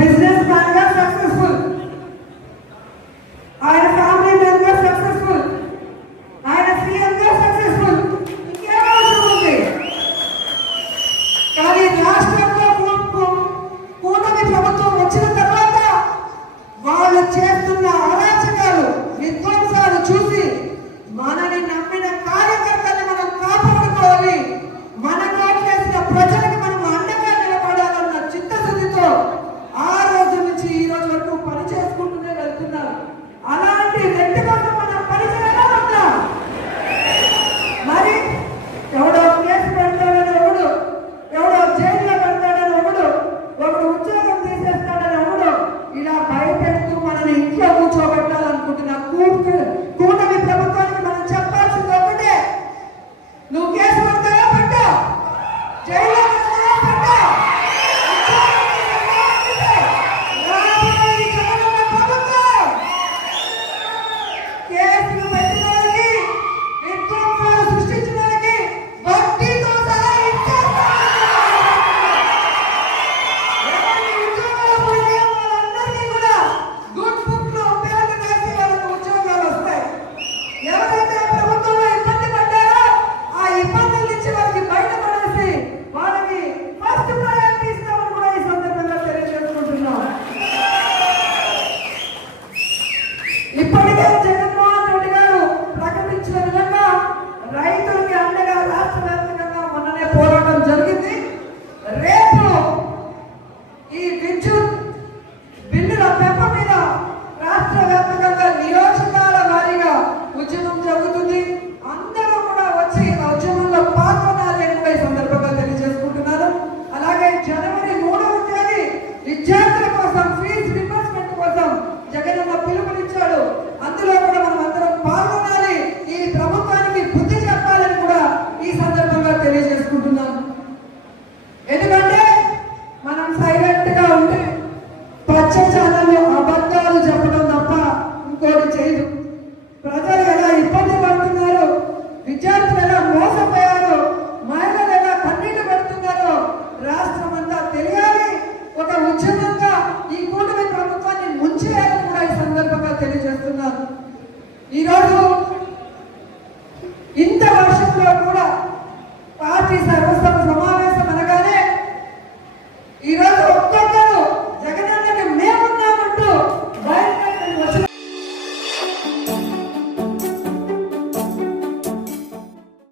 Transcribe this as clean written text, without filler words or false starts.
Business man గా successful, ఆయన family man గా సక్సెస్ఫుల్, ఆయన సీఎం గా సక్సెస్ఫుల్. ఇంకేం అవసరం ఉంది? కానీ రాష్ట్రంలో కూటమి ప్రభుత్వం వచ్చిన తర్వాత వాళ్ళు చేస్తున్న అరాచకాలు, విధ్వంసాలు చూసి మనని నమ్మిన కార్యకర్తల్ని మనం కాపాడుకోవాలి, మన కోట్లేసిన ప్రజలకి మనం అండగా నిలబడాలన్న చిత్తశుద్ధితో ఆ రోజు నుంచి ఈ రోజు వరకు పని చేసుకుంటూనే వెళ్తున్నారు. అలాంటి వ్యక్తి కోసం మనం పనిచేయడం ఉందా? మరి ఎవడో కేసు పెడతాడని ఒకడు, ఎవడో జైల్లో పెడతాడని ఒకడు ఉద్యోగం తీసేస్తాడని ఒకడు ఇలా భయపెడుతూ మనని ఇంట్లో కూర్చోబెట్టాలనుకుంటున్న కూటమి ప్రభుత్వానికి మనం చెప్పాల్సింది ఒకటే, నువ్వు కేసు పెడతావా పెట్టా, జైల్లో పెట్టా, కేసులు పెట్టిన వాళ్ళకి, విధ్వంసాలు సృష్టించిన వాళ్ళకి వడ్డీతో సహా ఇచ్చేస్తాం. ఉద్యోగాలు పోయిన వాళ్ళందరికీ కూడా గుడ్ బుక్ లో పేర్లు వేసి వాళ్ళకి ఉద్యోగాలు వస్తాయి. ఎవరైతే ప్రభుత్వంలో ఇబ్బంది పడ్డారో ఆ ఇబ్బందుల నుంచి వాళ్ళకి బయటపడేసి వాళ్ళకి ఫస్ట్ ప్రయారిటీ ఇస్తామని కూడా ఈ సందర్భంగా తెలియజేసుకుంటున్నాం. ఇప్పటికే జగన్మోహన్ రెడ్డి గారు ప్రకటించిన విధంగా రైతులకి అండగా రాష్ట్ర వ్యాప్తంగా మొన్ననే పోరాటం జరిగింది. రేపు ఈ విద్యుత్ బిల్లుల పెంపు మీద రాష్ట్ర వ్యాప్తంగా నియోజకాల వారీగా ఉద్యమం జరుగుతుంది. అందరూ కూడా వచ్చి ఆ ఉద్యమంలో పాల్గొనాలి అని కూడా ఈ సందర్భంగా తెలియజేసుకుంటున్నారు. అలాగే జనవరి 3వ తేదీ విద్యార్థుల కోసం ఫీజు రింబర్స్మెంట్ కోసం జగనన్న పిలుపునిచ్చాడు. అందులో కూడా మనం అందరం పాల్గొనాలి, ఈ ప్రభుత్వానికి బుద్ధి చెప్పాలని కూడా ఈ సందర్భంగా తెలియజేసుకుంటున్నాను. ఎందుకంటే మనం సైలెంట్ గా ఉంటే పచ్చ ఛానల్లో అబద్ధాలు చెప్పడం